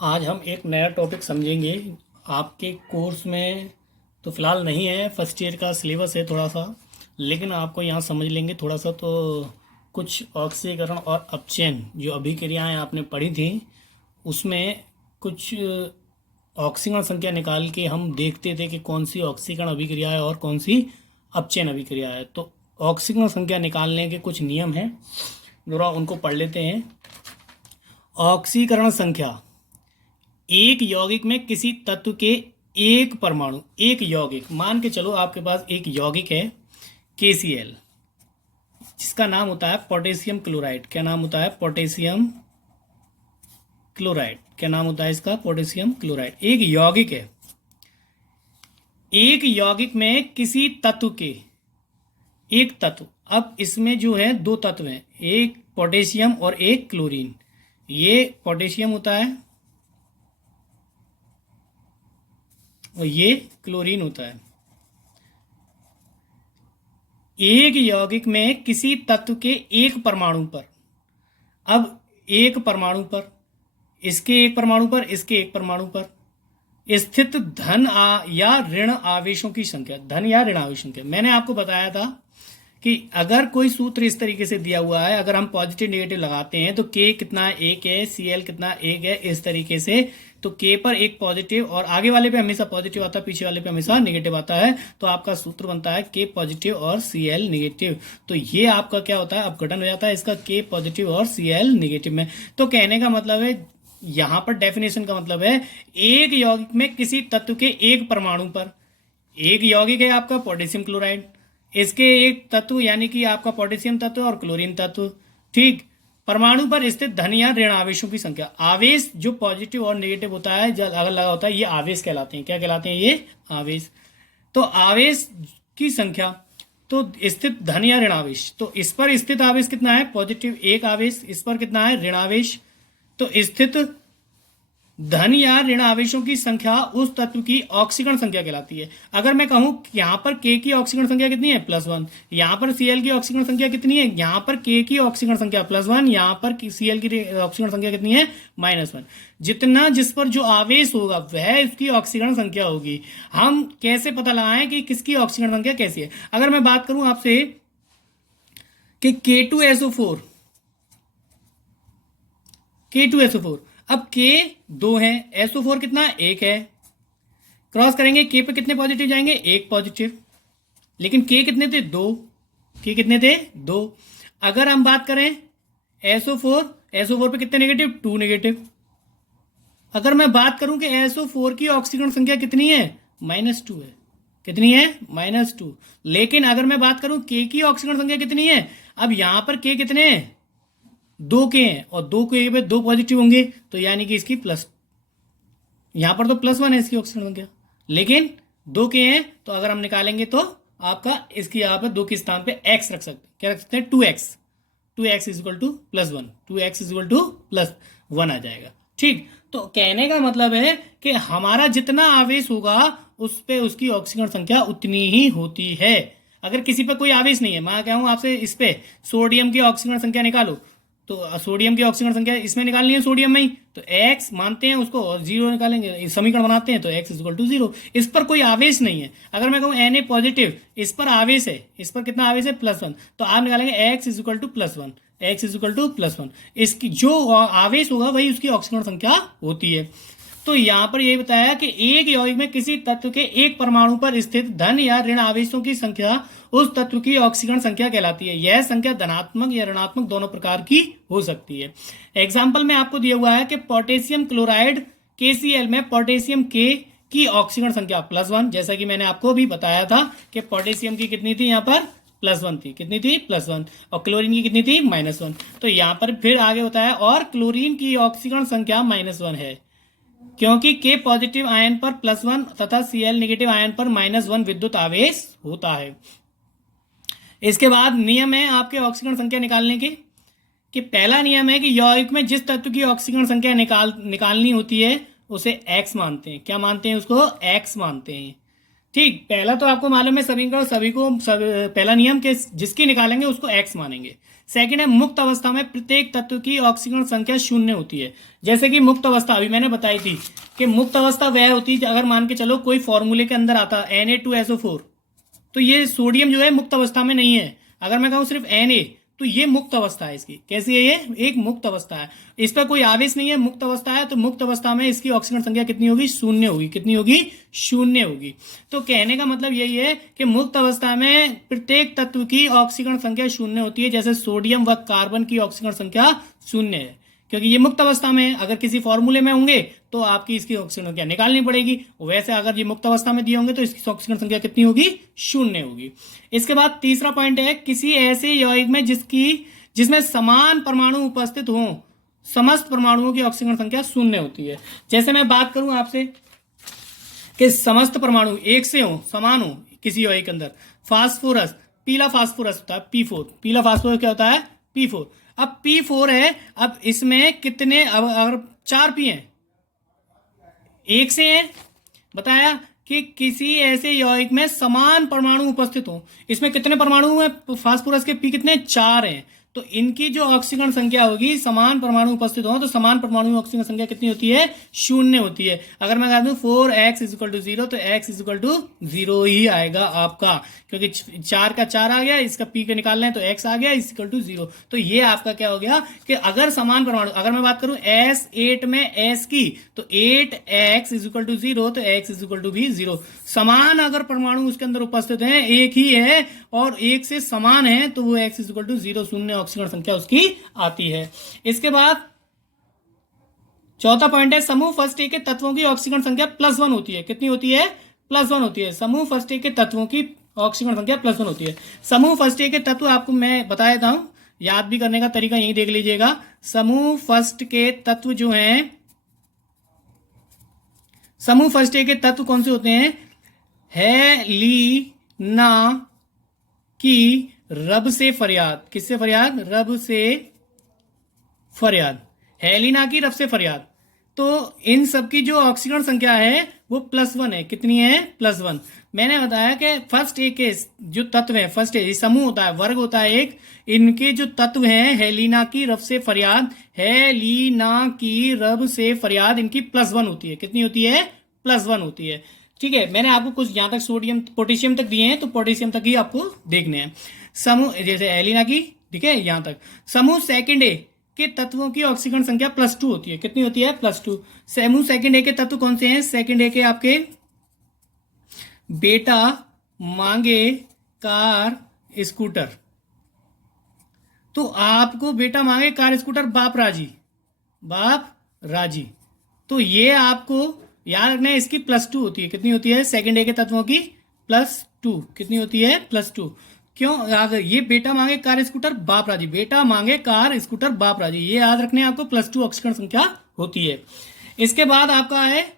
आज हम एक नया टॉपिक समझेंगे। आपके कोर्स में तो फ़िलहाल नहीं है, फर्स्ट ईयर का सिलेबस है थोड़ा सा, लेकिन आपको यहाँ समझ लेंगे थोड़ा सा तो। कुछ ऑक्सीकरण और अपचयन जो अभिक्रियाएं आपने पढ़ी थी, उसमें कुछ ऑक्सीकरण संख्या निकाल के हम देखते थे कि कौन सी ऑक्सीकरण अभिक्रिया है और कौन सी अपचयन अभिक्रिया है। तो ऑक्सीकरण संख्या निकालने के कुछ नियम हैं, जरा उनको पढ़ लेते हैं। ऑक्सीकरण संख्या एक यौगिक में किसी तत्व के एक परमाणु, एक यौगिक मान के चलो आपके पास एक यौगिक है KCl, जिसका नाम होता है पोटेशियम क्लोराइड। क्या नाम होता है? Potassium chloride. क्या नाम होता है इसका? Potassium chloride. एक यौगिक है, एक यौगिक में किसी तत्व के एक तत्व। अब इसमें जो है दो तत्व हैं, एक पोटेशियम और एक क्लोरीन। ये पोटेशियम होता है और ये क्लोरीन होता है। एक यौगिक में किसी तत्व के एक परमाणु पर, अब एक परमाणु पर, इसके एक परमाणु पर, इसके एक परमाणु पर स्थित या ऋण आवेशों की संख्या, धन या ऋण आवेश संख्या। मैंने आपको बताया था कि अगर कोई सूत्र इस तरीके से दिया हुआ है, अगर हम पॉजिटिव नेगेटिव लगाते हैं तो K कितना एक है, Cl कितना एक है, इस तरीके से। तो K पर एक पॉजिटिव और आगे वाले पे हमेशा पॉजिटिव आता है, पीछे वाले पे हमेशा नेगेटिव आता है, तो आपका सूत्र बनता है K पॉजिटिव और Cl नेगेटिव। तो ये आपका क्या होता है? अपघटन हो जाता है इसका K पॉजिटिव और Cl नेगेटिव में। तो कहने का मतलब है, यहां पर डेफिनेशन का मतलब है, एक यौगिक में किसी तत्व के एक परमाणु पर, एक यौगिक है आपका पोटेशियम क्लोराइड, इसके एक तत्व यानी कि आपका पोटेशियम तत्व और क्लोरीन तत्व, ठीक। परमाणु पर स्थित धन या ऋण आवेशों की संख्या। आवेश जो पॉजिटिव और नेगेटिव होता है, जब अगर लगा होता है, ये आवेश कहलाते हैं। क्या कहलाते हैं? ये आवेश। तो आवेश की संख्या, तो स्थित धन या ऋण आवेश, तो इस पर स्थित आवेश कितना है? पॉजिटिव एक आवेश। इस पर कितना है? ऋण आवेश। तो स्थित धन या ऋण आवेशों की संख्या उस तत्व की ऑक्सीकरण संख्या कहलाती है। अगर मैं कहूं यहां पर K की ऑक्सीकरण संख्या कितनी है? +1। यहां पर Cl की ऑक्सीकरण संख्या कितनी है? यहां पर K की ऑक्सीकरण संख्या +1, यहां पर Cl की ऑक्सीकरण संख्या कितनी है? -1। जितना जिस पर जो आवेश होगा वह उसकी ऑक्सीकरण संख्या होगी। हम कैसे पता लगाएं कि किसकी ऑक्सीकरण संख्या कैसी है? अगर मैं बात करूं आपसे कि K2SO4, K2SO4, अब K 2 है, SO4 कितना? 1 है। क्रॉस करेंगे, K पे कितने पॉजिटिव जाएंगे? 1 पॉजिटिव। लेकिन K कितने थे? 2। K कितने थे? 2। अगर हम बात करें SO4 पे कितने नेगेटिव? 2 नेगेटिव। अगर मैं बात करूं कि SO4 की ऑक्सीकरण संख्या कितनी है? -2 है। कितनी है? -2। लेकिन अगर मैं बात करूं K की ऑक्सीकरण संख्या कितनी है, अब यहां पर K कितने हैं? 2 के हैं, और 2 के पे 2 पॉजिटिव होंगे, तो यानी कि इसकी प्लस, यहां पर तो +1 है इसकी ऑक्सीजन संख्या, लेकिन 2 के हैं, तो अगर हम निकालेंगे तो आपका इसकी यहां पर 2 के स्थान पे x रख सकते हैं। क्या रख सकते हैं? 2x। 2x equal to +1, 2x equal to +1 आ जाएगा, ठीक। तो कहने का मतलब है कि हमारा जितना आवेश होगा उस पे उसकी ऑक्सीजन संख्या उतनी ही होती है। अगर किसी पे कोई आवेश नहीं है, मैं कहूँ आपसे इस पे सोडियम की ऑक्सीजन संख्या निकालो, तो सोडियम की ऑक्सीजन संख्या इसमें निकालनी है, सोडियम में ही, तो x मानते हैं उसको और 0 निकालेंगे, समीकरण बनाते हैं, तो x इक्वल टू 0। इस पर कोई आवेश नहीं है। अगर मैं कहूँ Na पॉजिटिव, इस पर आवेश है, इस पर कितना आवेश है? +1, तो आप निकालेंगे x equal to +1, x equal to +1। इसकी जो आवेश होगा वही उसकी ऑक्सीजन संख्या होती है। तो यहां पर यही बताया कि एक यौगिक में किसी तत्व के एक परमाणु पर स्थित धन या ऋण आवेशों की संख्या उस तत्व की ऑक्सीकरण संख्या कहलाती है। यह संख्या धनात्मक या ऋणात्मक दोनों प्रकार की हो सकती है। एग्जाम्पल में आपको दिया हुआ है कि पोटेशियम क्लोराइड KCl में पोटेशियम K की ऑक्सीकरण संख्या +1, जैसा कि मैंने आपको भी बताया था कि पोटेशियम की कितनी थी? यहाँ पर +1 थी। कितनी थी? +1। और क्लोरीन की कितनी थी? -1। तो यहाँ पर फिर आगे बताया, और क्लोरीन की ऑक्सीकरण संख्या -1 है, क्योंकि K पॉजिटिव आयन पर +1 तथा Cl नेगेटिव आयन पर -1 विद्युत आवेश होता है। इसके बाद नियम है आपके ऑक्सीकरण संख्या निकालने के, कि पहला नियम है कि यौगिक में जिस तत्व की ऑक्सीकरण संख्या निकालनी होती है उसे x मानते हैं। क्या मानते हैं? उसको x मानते हैं। ठीक, पहला तो आपको मालूम है सभी को पहला नियम के जिसकी निकालेंगे उसको एक्स मानेंगे। सेकंड है मुक्त अवस्था में प्रत्येक तत्व की ऑक्सीजन संख्या शून्य होती है। जैसे कि मुक्त अवस्था अभी मैंने बताई थी कि मुक्त अवस्था वह होती है अगर मान के चलो कोई फॉर्मूले के अंदर आता Na2SO4, तो ये सोडियम जो है मुक्त अवस्था में नहीं है। अगर मैं कहूँ सिर्फ Na, तो ये मुक्त अवस्था है इसकी। कैसी है ये? एक मुक्त अवस्था है, इस पर कोई आवेश नहीं है, मुक्त अवस्था है। तो मुक्त अवस्था में इसकी ऑक्सीजन संख्या कितनी होगी? शून्य होगी। कितनी होगी? शून्य होगी। तो कहने का मतलब यही है कि मुक्त अवस्था में प्रत्येक तत्व की ऑक्सीजन संख्या शून्य होती है। जैसे सोडियम व कार्बन की ऑक्सीजन संख्या शून्य है, क्योंकि ये मुक्त अवस्था में है। अगर किसी फॉर्मूले में होंगे तो आपकी इसकी ऑक्सीजन संख्या निकालनी पड़ेगी। वैसे अगर ये मुक्त अवस्था में दिए होंगे तो इसकी ऑक्सीजन संख्या कितनी होगी? शून्य होगी। इसके बाद तीसरा पॉइंट है किसी ऐसे यौगिक में जिसमें समान परमाणु उपस्थित हो, समस्त परमाणुओं की ऑक्सीजन संख्या शून्य होती है। जैसे मैं बात करूं आपसे कि समस्त परमाणु एक से हो, समान हो किसी यौगिक के अंदर। फास्फोरस, पीला फास्फोरस होता है P4। पीला फास्फोरस क्या होता है? P4। अब P4 है, अब इसमें कितने, अब अगर 4 P हैं, एक से हैं, बताया कि किसी ऐसे यौगिक में समान परमाणु उपस्थित हो। इसमें कितने परमाणु हैं? फास्फोरस के P कितने? 4 हैं। तो इनकी जो ऑक्सीजन संख्या होगी, समान परमाणु उपस्थित हो तो समान परमाणु ऑक्सीजन संख्या कितनी होती है? शून्य होती है। अगर मैं कह दूं 4x = 0, तो x = 0 ही आएगा आपका, क्योंकि 4 का 4 आ गया, इसका p के निकालना है तो x आ गया = 0। तो ये आपका क्या हो गया कि अगर समान परमाणु, अगर मैं बात करूं S8 में s की, तो 8x = 0, तो x = भी 0। समान अगर परमाणु उसके अंदर उपस्थित हैं, एक ही है और एक से समान है, तो वो x = 0, शून्य ऑक्सीजन संख्या उसकी आती है। इसके बाद चौथा पॉइंट है समूह फर्स्ट ए के तत्वों की ऑक्सीजन संख्या +1 होती है। कितनी होती है? +1 होती है। समूह फर्स्ट ए के तत्वों की ऑक्सीजन संख्या +1 होती है। समूह फर्स्ट ए के तत्व आपको मैं बता देता हूं, याद भी करने का तरीका यही देख लीजिएगा। समूह फर्स्ट के तत्व जो हैं, समूह फर्स्ट ए के तत्व कौन से होते हैं? हेलिना की रब से फरियाद। किससे फरियाद? रब से फरियाद। हेलिना की रब से फरियाद। तो इन सब की जो ऑक्सीजन संख्या है वो +1 है। कितनी है? +1। मैंने बताया कि फर्स्ट ए के जो तत्व है, फर्स्ट ए समूह होता है, वर्ग होता है एक, इनके जो तत्व हैं, हेलिना की रब से फरियाद, हेलिना की रब से फरियाद, इनकी +1 होती है। कितनी होती है? +1 होती है। ठीक है, मैंने आपको कुछ यहां तक सोडियम पोटेशियम तक दिए हैं, तो पोटेशियम तक ही आपको देखने हैं। समूह जैसे एलिना की, ठीक है, यहां तक। समूह सेकंड ए के तत्वों की ऑक्सीजन संख्या +2 होती है। कितनी होती है? +2। समूह सेकंड ए के तत्व कौन से हैं? सेकंड ए के आपके बेटा, मांगे, कार, स्कूटर। तो आपको बेटा, मांगे, कार, स्कूटर, बाप राजी, बाप राजी। तो ये आपको याद रखना है, इसकी +2 होती है। कितनी होती है? सेकंड ए के तत्वों की +2। कितनी होती है? +2। क्यों? अगर ये बेटा, मांगे, कार, स्कूटर, बाप राजी, बेटा, मांगे, कार, स्कूटर, बाप राजी, ये याद रखने आपको +2 ऑक्सीजन संख्या होती है। इसके बाद आपका है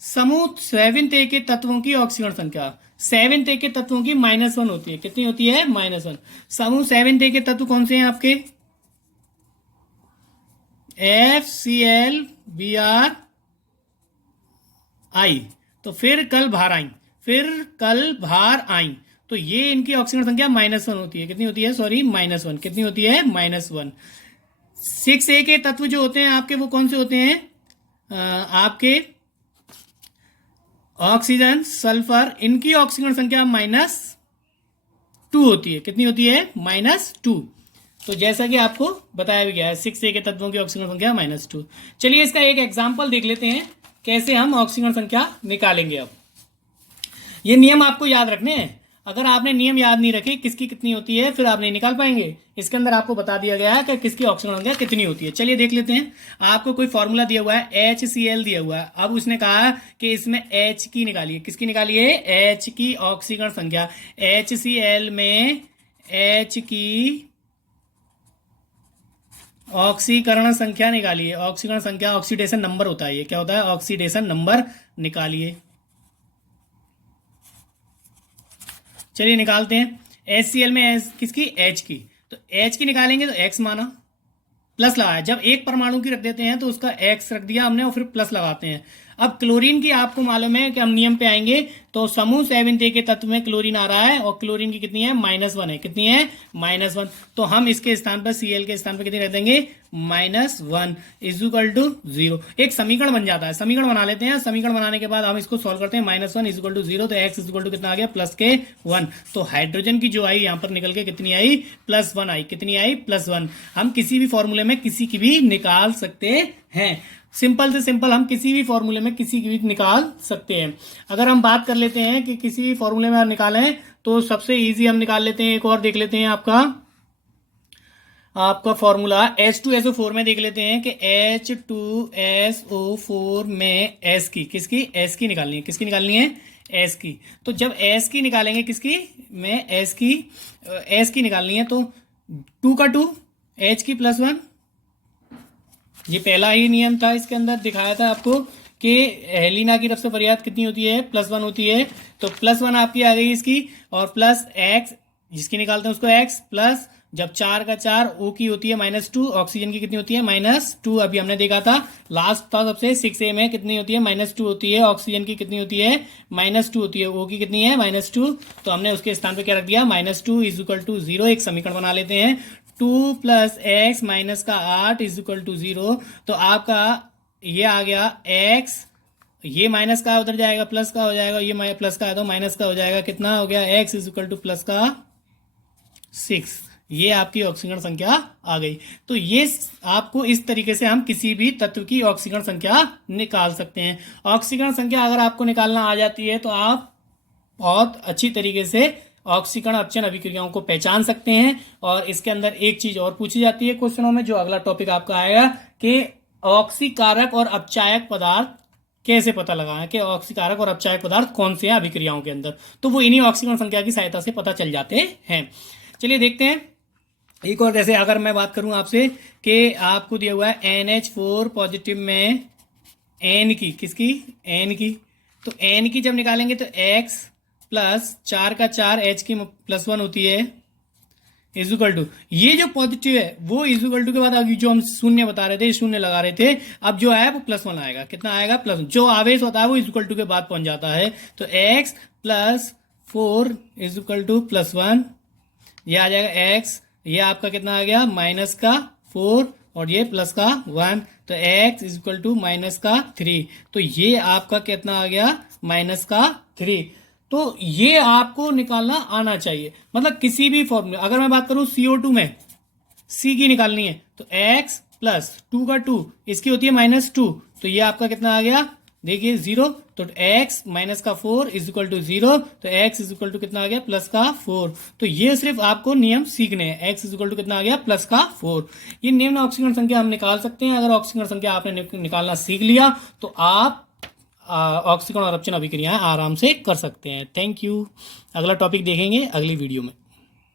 समूह 7th ए के तत्वों की ऑक्सीजन संख्या। 7th ए के तत्वों की -1 होती है। कितनी होती है? -1। समूह 7th ए के तत्व कौन से हैं आपके? FCl, Br, I। तो फिर कल भार आई, तो ये इनकी ऑक्सीजन संख्या -1 होती है। कितनी होती है? सॉरी, -1। कितनी होती है? -1। 6A के तत्व जो होते हैं आपके, वो कौन से होते हैं? आपके ऑक्सीजन, सल्फर, इनकी ऑक्सीजन संख्या -2 होती है। कितनी होती है? -2। तो जैसा कि आपको बताया भी गया है, 6A के तत्वों की ऑक्सीजन संख्या -2। चलिए इसका एक एग्जाम्पल देख लेते हैं कैसे हम ऑक्सीजन संख्या निकालेंगे। अब ये नियम आपको याद रखने हैं। अगर आपने नियम याद नहीं रखे किसकी कितनी होती है, फिर आप नहीं निकाल पाएंगे। इसके अंदर आपको बता दिया गया है कि किसकी ऑक्सीजन संख्या कितनी होती है। चलिए देख लेते हैं। आपको कोई फॉर्मूला दिया हुआ है, HCl दिया हुआ है। अब उसने कहा कि इसमें H की निकालिए। किसकी निकालिए? H की ऑक्सीजन संख्या। HCl में H की ऑक्सीकरण संख्या निकालिए। ऑक्सीकरण संख्या ऑक्सीडेशन नंबर होता है। ये क्या होता है? ऑक्सीडेशन नंबर निकालिए। चलिए निकालते हैं। HCl में किसकी? H की। तो H की निकालेंगे तो X माना, प्लस लगाया। जब एक परमाणु की रख देते हैं तो उसका X रख दिया हमने और फिर प्लस लगाते हैं। अब क्लोरीन की आपको मालूम है कि हम नियम पे आएंगे, तो समूह 7 के तत्व में क्लोरीन आ रहा है और क्लोरीन की कितनी है, -1 है। कितनी है, -1। तो हम इसके स्थान पर Cl के स्थान पर कितनी रख देंगे, -1 इज इक्वल टू 0। एक समीकरण बन जाता है, समीकरण बना लेते हैं। समीकरण बनाने के बाद हम इसको सॉल्व करते हैं। -1 इज इक्वल टू 0, तो x इज इक्वल टू कितना आ गया, +1। तो हाइड्रोजन की जो आई यहां पर निकल के कितनी आई, +1 आई। कितनी आई, +1। हम किसी भी फॉर्मूले में किसी की भी निकाल सकते हैं। सिंपल से सिंपल हम किसी भी फॉर्मूले में किसी की भी निकाल सकते हैं। अगर हम बात कर लेते हैं कि किसी भी फॉर्मूले में निकालें, तो सबसे इजी हम निकाल लेते हैं। एक और देख लेते हैं, आपका फॉर्मूला H2SO4 में देख लेते हैं कि H2SO4 में S की, किसकी, S की निकालनी है। किसकी निकालनी है, S की। तो जब S की निकालेंगे, किसकी, में S की निकालनी है, तो 2 का 2, H की +1। ये पहला ही नियम था, इसके अंदर दिखाया था आपको कि हेलिना की तरफ से फरियाद कितनी होती है, +1 होती है। तो +1 आपकी आ गई इसकी, और प्लस x, जिसकी निकालते हैं उसको x, प्लस जब 4 का 4, O की होती है -2, ऑक्सीजन की कितनी होती है, -2। अभी हमने देखा था, लास्ट था सबसे 6A में, कितनी होती है, -2 होती है। ऑक्सीजन की कितनी होती है, -2 होती है। O की कितनी है, -2। तो हमने उसके स्थान पे क्या रख दिया, -2 इज इक्वल टू 0। एक समीकरण बना लेते हैं, 2 + x माइनस का 8 इज इक्वल टू 0। तो आपका ये आ गया x, ये माइनस का उधर जाएगा, प्लस का हो जाएगा, ये प्लस का है तो माइनस का हो जाएगा। कितना हो गया, x is equal two plus का 6। ये आपकी ऑक्सीकरण संख्या आ गई। तो ये आपको इस तरीके से हम किसी भी तत्व की ऑक्सीकरण संख्या निकाल सकते हैं। ऑक्सीकरण संख्या अगर आपको निकालना आ जाती है, तो आप बहुत अच्छी तरीके से ऑक्सीकरण अपचयन अभिक्रियाओं को पहचान सकते हैं। और इसके अंदर एक चीज और पूछी जाती है क्वेश्चनों में, जो अगला टॉपिक आपका आएगा, कि ऑक्सीकारक और अपचायक पदार्थ कैसे पता लगाएं, कि ऑक्सीकारक और अपचायक पदार्थ कौन से हैं अभिक्रियाओं के अंदर। तो वो इन्हीं ऑक्सीकरण संख्या की सहायता से पता चल जाते हैं। चलिए देखते हैं एक और। जैसे अगर मैं बात करूं आपसे कि आपको दिया हुआ है NH4 पॉजिटिव में N की, किसकी, N की। तो N की जब निकालेंगे तो x प्लस 4 का 4, H की +1 होती है, इज इक्वल टू, ये जो पॉजिटिव है वो इज इक्वल टू के बाद अभी जो हम शून्य बता रहे थे, शून्य लगा रहे थे, अब जो आया वो +1 आएगा। कितना आएगा, +1। जो आवेश होता है वो इज इक्वल टू के बाद पहुंच जाता है। तो x + 4 इज इक्वल टू +1, ये आ जाएगा x, ये आपका कितना आ गया, -4 और ये +1। तो x इज इक्वल टू -3। तो ये आपका कितना आ गया, -3। तो ये आपको निकालना आना चाहिए। मतलब किसी भी फॉर्मूले, अगर मैं बात करूं CO2 में C की निकालनी है, तो x + 2 का 2, इसकी होती है -2, तो ये आपका कितना आ गया, देखिए 0। तो x -4 इज इक्वल टू 0। तो x इज इक्वल टू कितना आ गया, +4। तो ये सिर्फ आपको नियम सीखने हैं। x इज इक्वल टू कितना आ गया, +4। ये निम्न ऑक्सीकरण संख्या हम निकाल सकते हैं। अगर ऑक्सीकरण संख्या आपने निकालना सीख लिया, तो आप ऑक्सीकरण और अपचयन अभिक्रियाएं आराम से कर सकते हैं। Thank you. अगला टॉपिक देखेंगे अगली वीडियो में।